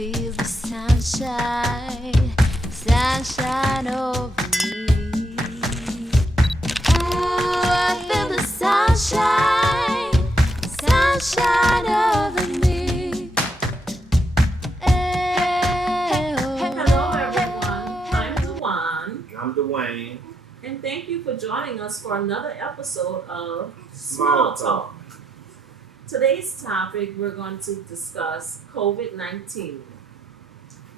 feel the sunshine, sunshine over me. Oh, I feel the sunshine, sunshine over me. Hello, everyone. I'm Dewan, I'm Dwayne. and thank you for joining us for another episode of Small Talk. Today's topic, we're going to discuss COVID-19.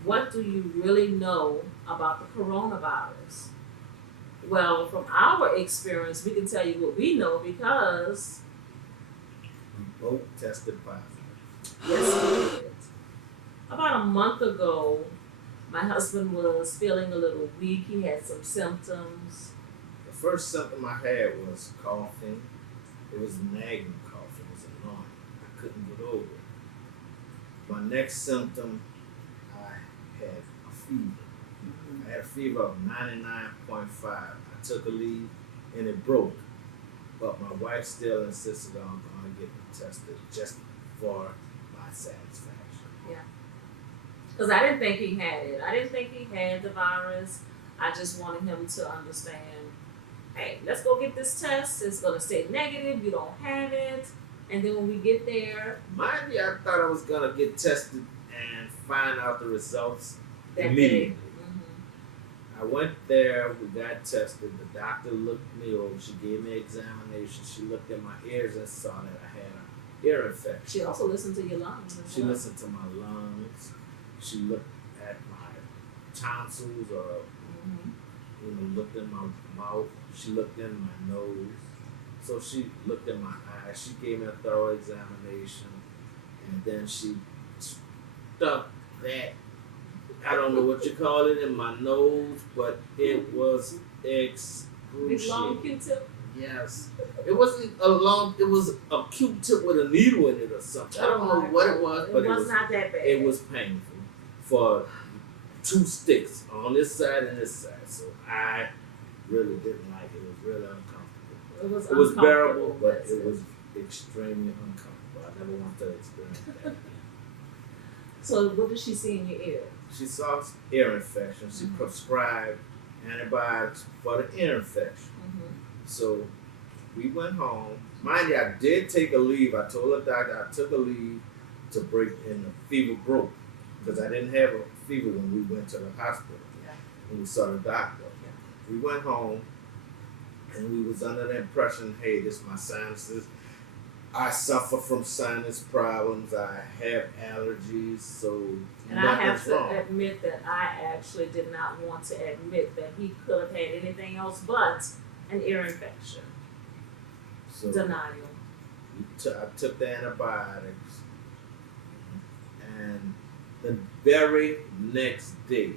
What do you really know about the coronavirus? Well, from our experience, we can tell you what we know because We both tested positive. yes, we did. About a month ago, my husband was feeling a little weak. He had some symptoms. The first symptom I had was coughing. It was nagging coughing. It was annoying. I couldn't get over it. My next symptom, I had a fever. I had a fever of 99.5. I took a leave and it broke. But my wife still insisted on going to get me tested just for my satisfaction. Because I didn't think he had it. I didn't think he had the virus. I just wanted him to understand, hey, let's go get this test. It's going to stay negative. You don't have it. And then when we get there, Mind you, I thought I was going to get tested and find out the results that immediately. day. I went there, we got tested, the doctor looked me over, she gave me an examination, she looked at my ears and saw that I had an ear infection. She also listened to your lungs. As She well. listened to my lungs, she looked at my tonsils or, looked in my mouth, she looked in my nose. So she looked at my eyes, she gave me a thorough examination, and then she stuck that, I don't know what you call it, in my nose, but it was Big long excruciating. Q-tip. Yes. It wasn't a long, it was a Q-tip with a needle in it or something. I don't know what it was, but It was not that bad. it was painful for 2 sticks on this side and this side. So I really didn't like it. It was really uncomfortable. It was bearable, but it was extremely uncomfortable. I never wanted to experience that. So what did she see in your ear? She saw ear infection. She prescribed antibiotics for the ear infection. So we went home. Mind you, I did take a leave. I told the doctor I took a leave to break, and the fever broke because I didn't have a fever when we went to the hospital. Yeah. When we saw the doctor. We went home and we was under the impression, hey, this is my sinuses. I suffer from sinus problems. I have allergies, so And I have nothing's to wrong. admit that I actually did not want to admit that he could have had anything else but an ear infection. So Denial. I took the antibiotics, and the very next day,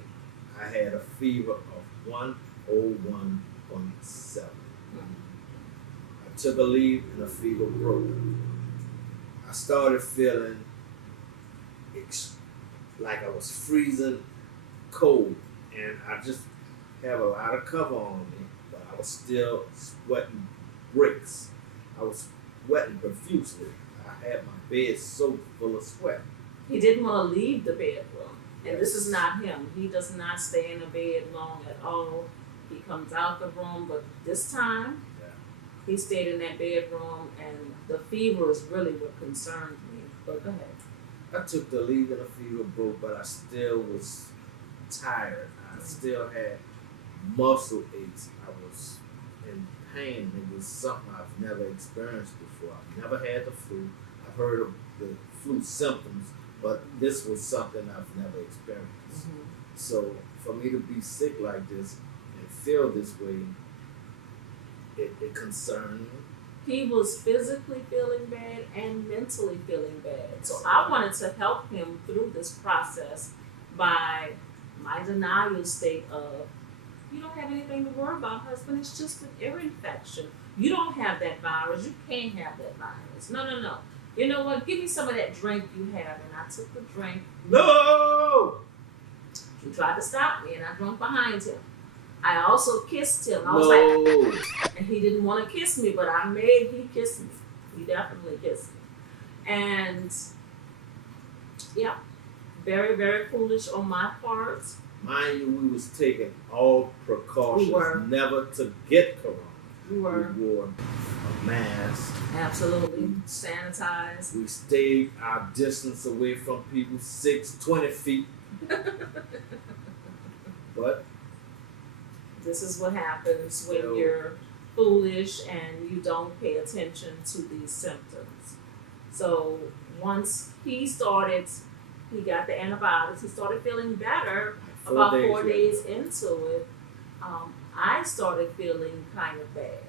I had a fever of 101.7. I took a leave, and the fever broke. I started feeling like I was freezing cold, and I just have a lot of cover on me, but I was still sweating bricks. I was sweating profusely. I had my bed soaked full of sweat. He didn't want to leave the bedroom. And this is not him. He does not stay in the bed long at all. He comes out the room, but this time, he stayed in that bedroom, and the fever is really what concerned me. But go ahead. I took the leave and the fever broke, but I still was tired. I still had muscle aches. I was in pain. It was something I've never experienced before. I've never had the flu. I've heard of the flu symptoms, but this was something I've never experienced. So for me to be sick like this and feel this way, it concerned me. He was physically feeling bad and mentally feeling bad. So I wanted to help him through this process by my denial state of, you don't have anything to worry about, husband. It's just an ear infection. You don't have that virus. You can't have that virus. No. You know what? Give me some of that drink you have. And I took the drink. No! He tried to stop me, and I drunk behind him. I also kissed him. I was No! like, and he didn't want to kiss me, but I made he kiss me. He definitely kissed me. And yeah, Very, very foolish on my part. Mind you, we was taking all precautions We were. never to get corona. We were We wore a mask. absolutely sanitized. We stayed our distance away from people 20 feet. But This is what happens when So- you're foolish and you don't pay attention to these symptoms. So once he got the antibiotics, he started feeling better. About 4 later, days into it, I started feeling kind of bad.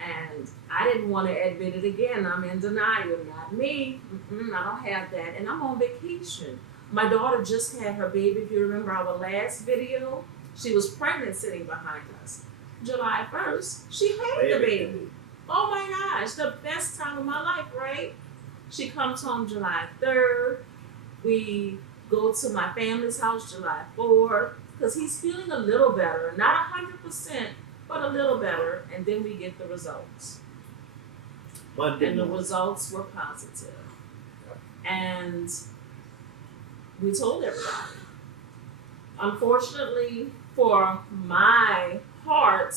And I didn't want to admit it again. I'm in denial. Not me. I don't have that. And I'm on vacation. My daughter just had her baby. If you remember our last video, she was pregnant sitting behind us. July 1st, she had the baby. Oh my gosh, the best time of my life, right? She comes home July 3rd. We go to my family's house July 4th because he's feeling a little better. Not 100%, but a little better. And then we get the results. Monday And the morning. results were positive. And we told everybody. Unfortunately, for my heart,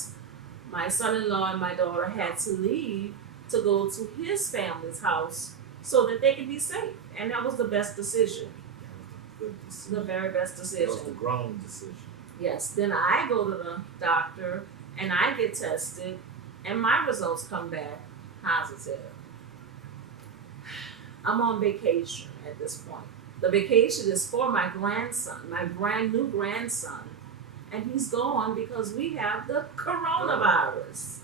my son-in-law and my daughter had to leave to go to his family's house so that they could be safe. And that was the best decision. That was a good decision. The very best That was the decision. grown decision. Yes. Then I go to the doctor and I get tested and my results come back positive. I'm on vacation at this point. The vacation is for my grandson, my brand new grandson, and he's gone because we have the coronavirus.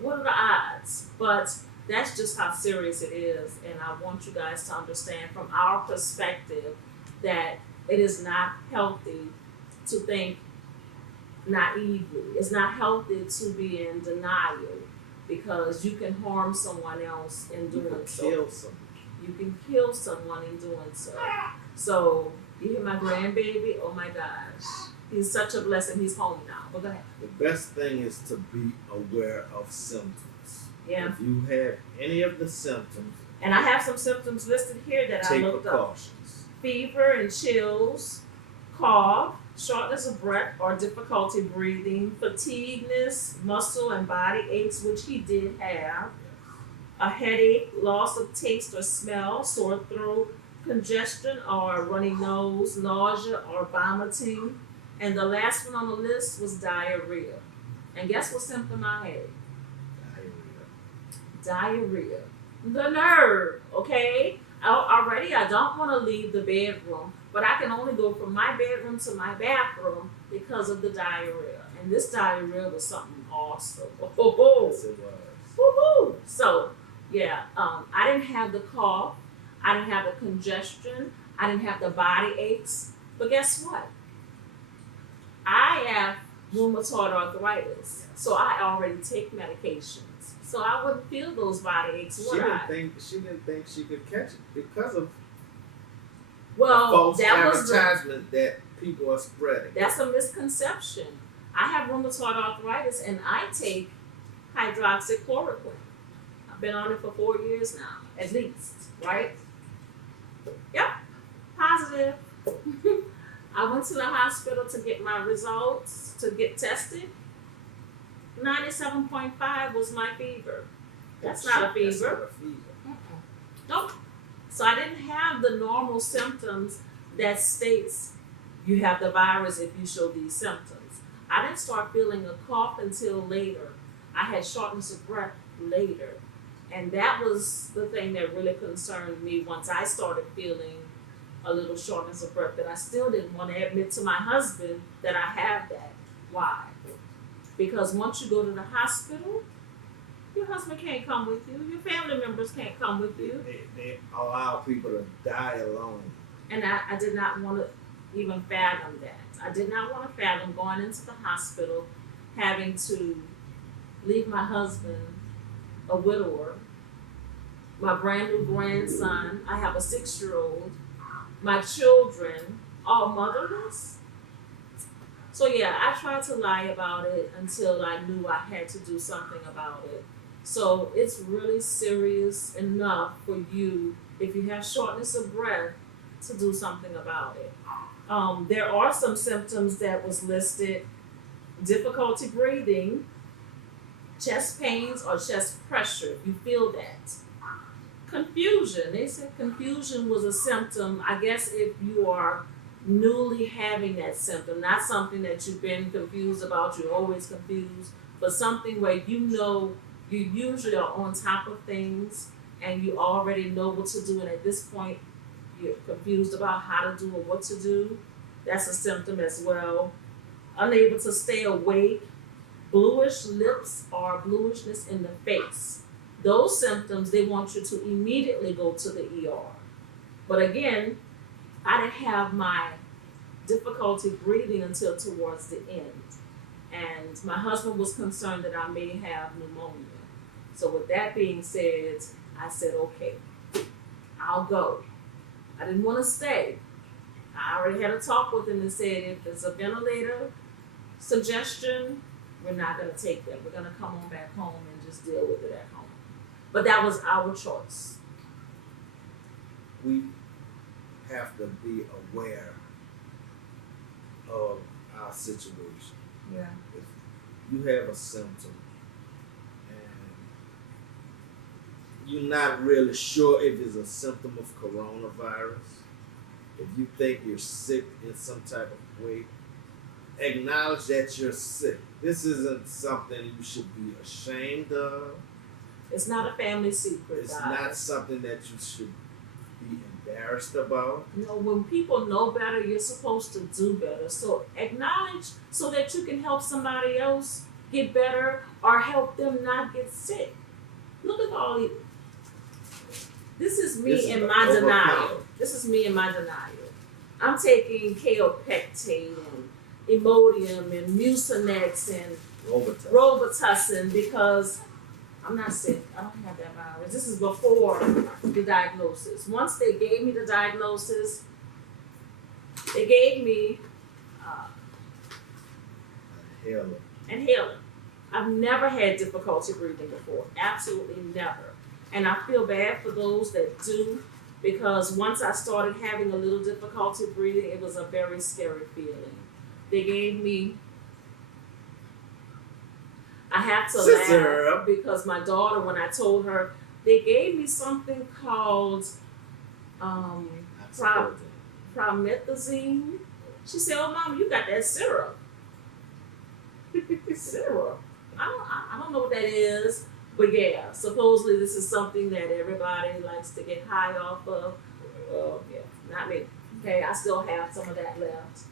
What are the odds? But that's just how serious it is, and I want you guys to understand from our perspective that it is not healthy to think naively. It's not healthy to be in denial because you can harm someone else in You doing could so. kill someone. You can kill someone in doing so. So, you hear my grandbaby? Oh my gosh. He's such a blessing. He's home now. But go ahead. The best thing is to be aware of symptoms. Yeah. If you have any of the symptoms, And I have some symptoms listed here that I take looked up. precautions. Fever and chills, cough, shortness of breath or difficulty breathing, fatigueness, muscle and body aches, which he did have, a headache, loss of taste or smell, sore throat, congestion or runny nose, nausea or vomiting. And the last one on the list was diarrhea. And guess what symptom I had? Diarrhea. The nerve, okay? Already I don't want to leave the bedroom, but I can only go from my bedroom to my bathroom because of the diarrhea. And this diarrhea was something awesome. Oh, Yes, it was. woohoo! So, yeah, I didn't have the cough, I didn't have the congestion, I didn't have the body aches. But guess what? I have rheumatoid arthritis, so I already take medications. So I wouldn't feel those body aches, She would I? didn't think she could catch it because of the Well, false that was advertisement that people are spreading. that's a misconception. I have rheumatoid arthritis and I take hydroxychloroquine. I've been on it for 4 years now, at least, right? Yep, positive. I went to the hospital to get my results, to get tested. 97.5 was my fever. That's not a That's fever. not a fever. Nope. So I didn't have the normal symptoms that states you have the virus if you show these symptoms. I didn't start feeling a cough until later. I had shortness of breath later. And that was the thing that really concerned me once I started feeling a little shortness of breath, that I still didn't want to admit to my husband that I have that. Why? Because once you go to the hospital, your husband can't come with you. Your family members can't come with you. They allow people to die alone. And I did not want to even fathom that. I did not want to fathom going into the hospital, having to leave my husband, a widower, my brand new grandson. I have a 6-year-old, my children, all motherless. So yeah, I tried to lie about it until I knew I had to do something about it. So it's really serious enough for you, if you have shortness of breath, to do something about it. There are some symptoms that was listed: difficulty breathing, chest pains, or chest pressure. If you feel that. Confusion. They said confusion was a symptom. I guess if you are newly having that symptom, not something that you've been confused about, you're always confused, but something where you know you usually are on top of things and you already know what to do, and at this point you're confused about how to do or what to do. That's a symptom as well. Unable to stay awake, bluish lips or bluishness in the face. Those symptoms, they want you to immediately go to the ER. But again, I didn't have my difficulty breathing until towards the end. And my husband was concerned that I may have pneumonia. So with that being said, I said, okay, I'll go. I didn't want to stay. I already had a talk with him and said, if it's a ventilator suggestion, we're not going to take that. We're going to come on back home and just deal with it at home. But that was our choice. We have to be aware of our situation. Yeah. If you have a symptom and you're not really sure if it's a symptom of coronavirus, if you think you're sick in some type of way, acknowledge that you're sick. This isn't something you should be ashamed of. It's not a family secret. It's guys. not something that you should be embarrassed about. You know, when people know better, you're supposed to do better. So acknowledge so that you can help somebody else get better or help them not get sick. Look at all these. This is me in my denial. This is me in my denial. I'm taking kaopectate and Imodium and Mucinex and Robitussin because I'm not sick. I don't have that virus. This is before the diagnosis. Once they gave me the diagnosis, they gave me inhaler. I've never had difficulty breathing before. Absolutely never. And I feel bad for those that do, because once I started having a little difficulty breathing, it was a very scary feeling. They gave me, I have to laugh because my daughter, when I told her, they gave me something called promethazine. She said, "Oh, Mom, you got that syrup." Syrup. I don't know what that is, but yeah, supposedly this is something that everybody likes to get high off of. Well, yeah, not me. Okay, I still have some of that left,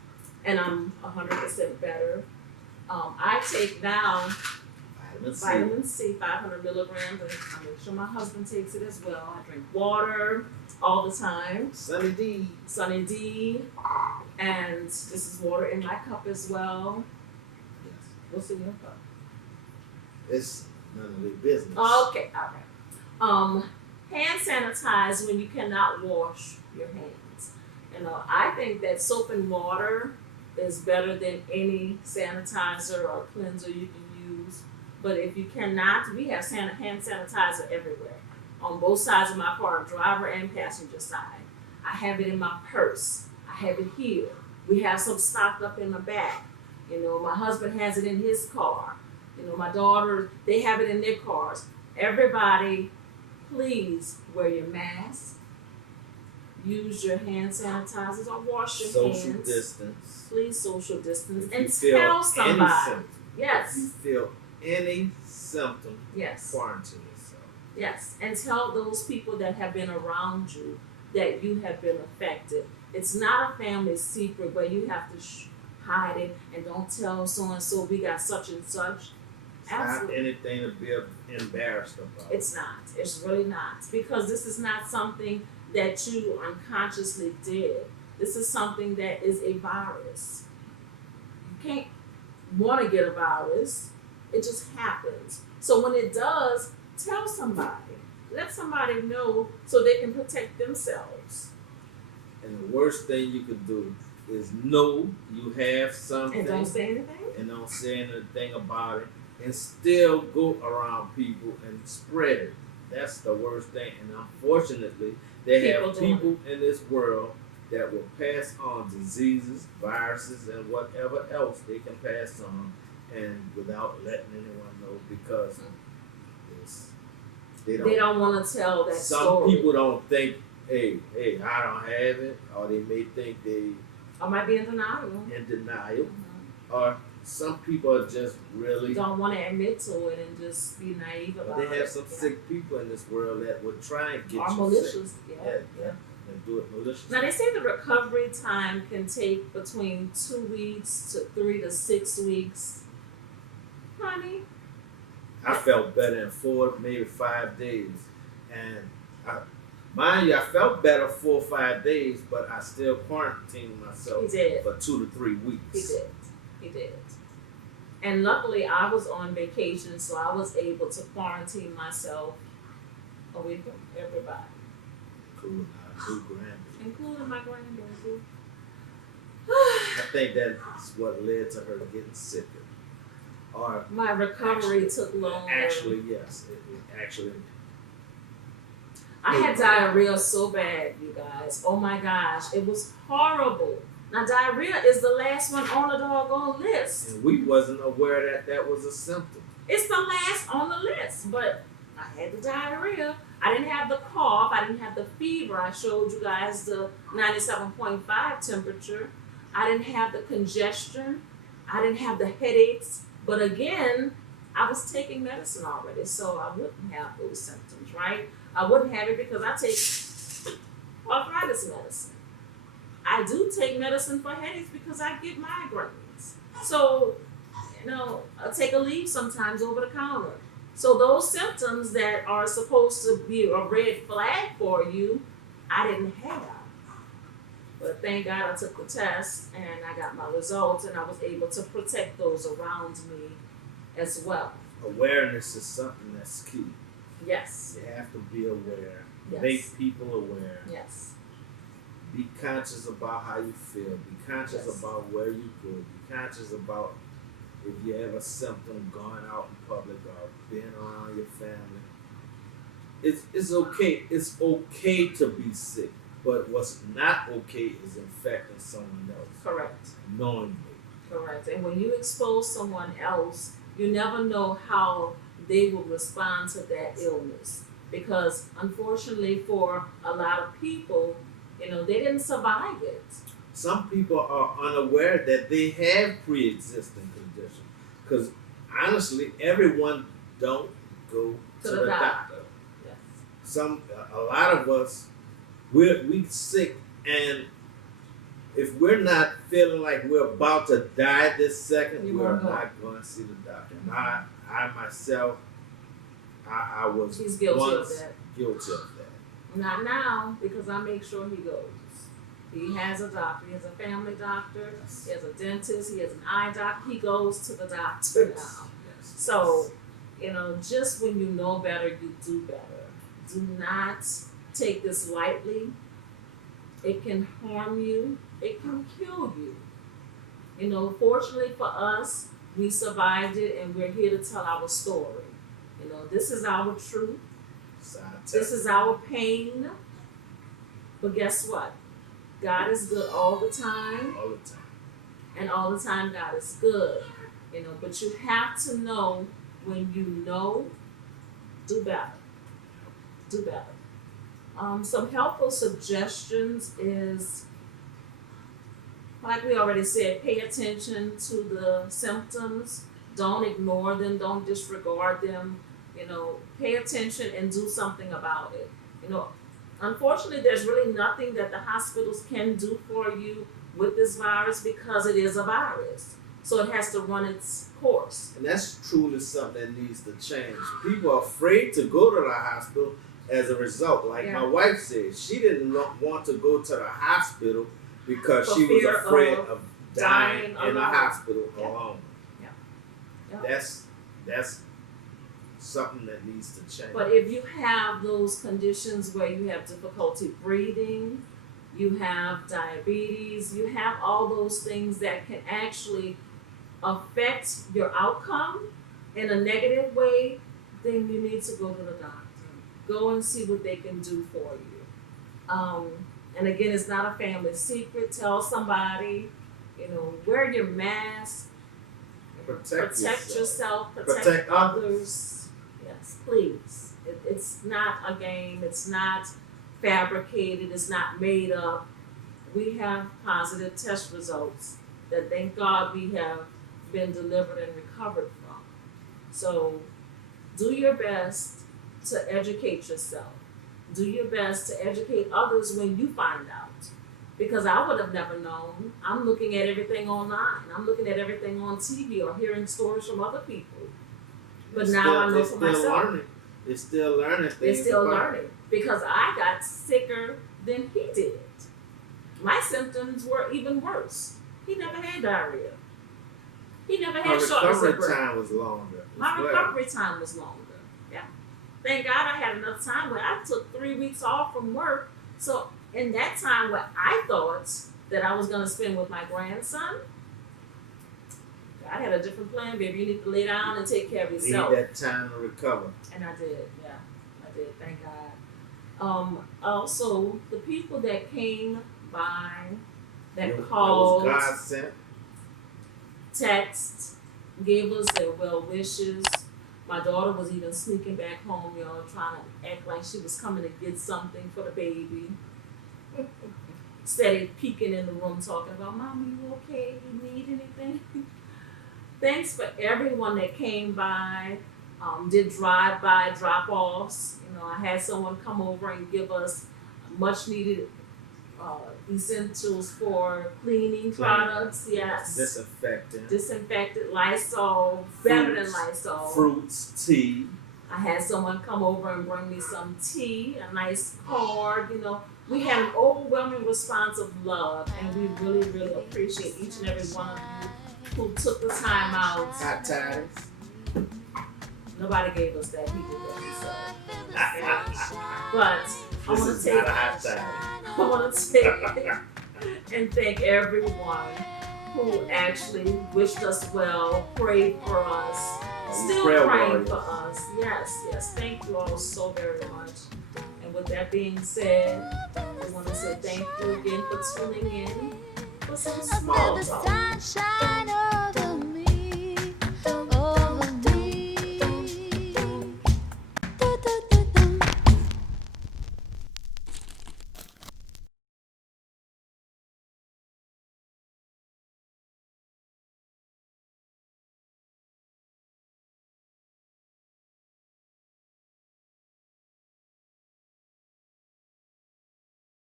and I'm 100% better. I take now vitamin C, 500 milligrams, and I make sure my husband takes it as well. I drink water all the time. Sunny D. And this is water in my cup as well. Yes. What's in your cup? It's none of their business. Okay, all right. Hand sanitize when you cannot wash your hands. You know, I think that soap and water is better than any sanitizer or cleanser you can use. But if you cannot, we have hand sanitizer everywhere. On both sides of my car, driver and passenger side. I have it in my purse. I have it here. We have some stocked up in the back. You know, my husband has it in his car. You know, my daughter, they have it in their cars. Everybody, please wear your mask. Use your hand sanitizers or wash your hands. Social distance. Please social distance. If And you tell feel somebody. any symptom, Yes. If you feel any symptom, Yes. quarantine yourself. Yes. And tell those people that have been around you that you have been affected. It's not a family secret where you have to hide it and don't tell so-and-so we got such and such. It's not anything to be embarrassed about. It's not. It's really not. Because this is not something that you unconsciously did. This is something that is a virus. You can't want to get a virus. It just happens. So when it does, tell somebody. Let somebody know so they can protect themselves. And the worst thing you could do is know you have something And don't say anything. and don't say anything about it, and still go around people and spread it. That's the worst thing. And unfortunately, they have people in this world that will pass on diseases, viruses, and whatever else they can pass on, and without letting anyone know because it's, They don't want to tell that some story. people don't think, hey, I don't have it, or they may think they Or might be in denial. in denial, or some people are just really. Don't want to admit to it and just be naive about it. They have some sick people in this world that would try and get Or you malicious. sick. Yeah. And do it maliciously. Now they say the recovery time can take between 2 weeks to 3 to 6 weeks. Honey, I felt better in 4, maybe 5 days, and mind you, I felt better 4 or 5 days, but I still quarantined myself he did. for 2 to 3 weeks. He did. He did. And luckily, I was on vacation, so I was able to quarantine myself away from everybody, Cool, now, new grandbaby. including my grandbaby. I think that's what led to her getting sicker. Or My recovery took longer. actually, yes, it actually. I had diarrhea so bad, you guys. Oh my gosh, it was horrible. Now diarrhea is the last one on the doggone list. And we wasn't aware that that was a symptom. It's the last on the list, but I had the diarrhea. I didn't have the cough. I didn't have the fever. I showed you guys the 97.5 temperature. I didn't have the congestion. I didn't have the headaches. But again, I was taking medicine already, so I wouldn't have those symptoms, right? I wouldn't have it because I take arthritis medicine. I do take medicine for headaches because I get migraines. So, I take a leave sometimes over the counter. So those symptoms that are supposed to be a red flag for you, I didn't have. But thank God I took the test and I got my results and I was able to protect those around me as well. Awareness is something that's key. Yes. You have to be aware. Yes. Make people aware. Yes. Be conscious about how you feel. Be conscious Yes. about where you go. Be conscious about if you have a symptom going out in public or being around your family. It's okay. It's okay to be sick. But what's not okay is infecting someone else. Correct. Knowingly. Correct. And when you expose someone else, you never know how they will respond to that illness. Because unfortunately for a lot of people, they didn't survive it. Some people are unaware that they have pre-existing conditions. Because honestly, everyone don't go to the doctor. Yes. A lot of us, we sick, and if we're not feeling like we're about to die this second, You we're won't go. not going to see the doctor. And I myself, I was He's guilty once of that. guilty of that. Not now, because I make sure he goes. He has a doctor. He has a family doctor. He has a dentist. He has an eye doctor. He goes to the doctor now. Yes. So, just when you know better, you do better. Do not take this lightly. It can harm you. It can kill you. Fortunately for us, we survived it and we're here to tell our story. This is our truth. This is our pain. But guess what? God is good all the time. All the time. And all the time God is good. But you have to know when you know, do better. Do better. Some helpful suggestions is, like we already said, pay attention to the symptoms. Don't ignore them. Don't disregard them. Pay attention and do something about it. Unfortunately, there's really nothing that the hospitals can do for you with this virus because it is a virus. So it has to run its course. And that's truly something that needs to change. People are afraid to go to the hospital as a result. Like my wife said, she didn't want to go to the hospital because she was afraid of dying in the hospital alone. Yeah. That's something that needs to change. But if you have those conditions where you have difficulty breathing, you have diabetes, you have all those things that can actually affect your outcome in a negative way, then you need to go to the doctor. Go and see what they can do for you. And again, it's not a family secret. Tell somebody, wear your mask, Protect yourself, protect Protect others. Yes, please. It's not a game. It's not fabricated. It's not made up. We have positive test results that, thank God, we have been delivered and recovered from. So do your best to educate yourself. Do your best to educate others when you find out. Because I would have never known. I'm looking at everything online. I'm looking at everything on TV or hearing stories from other people. But now I know for myself. They're still learning things. They're still learning. Because I got sicker than he did. My symptoms were even worse. He never had diarrhea. He never had shortness of breath. My recovery time was longer. My recovery time was longer. Yeah. Thank God I had enough time where I took 3 weeks off from work. So in that time where I thought that I was going to spend with my grandson, God had a different plan, baby. You need to lay down and take care of yourself. You need that time to recover. And I did, yeah. I did, thank God. Also, the people that came by, that called, that was God sent. Text, gave us their well wishes. My daughter was even sneaking back home, trying to act like she was coming to get something for the baby. Steady peeking in the room talking about, Mommy, you okay? You need anything? Thanks for everyone that came by, did drive-by drop-offs. I had someone come over and give us much needed essentials for cleaning products. Yes. Disinfectant, Lysol, better than Lysol. Fruits, tea. I had someone come over and bring me some tea, a nice card. We had an overwhelming response of love, and we really, really appreciate each and every one of you who took the time out. Hot ties. Nobody gave us that. He did that himself. But I want to take. Not a hot tie. I want to take and thank everyone who actually wished us well, prayed for us, still praying for us. Yes. Thank you all so very much. And with that being said, I want to say thank you again for tuning in for some small talk.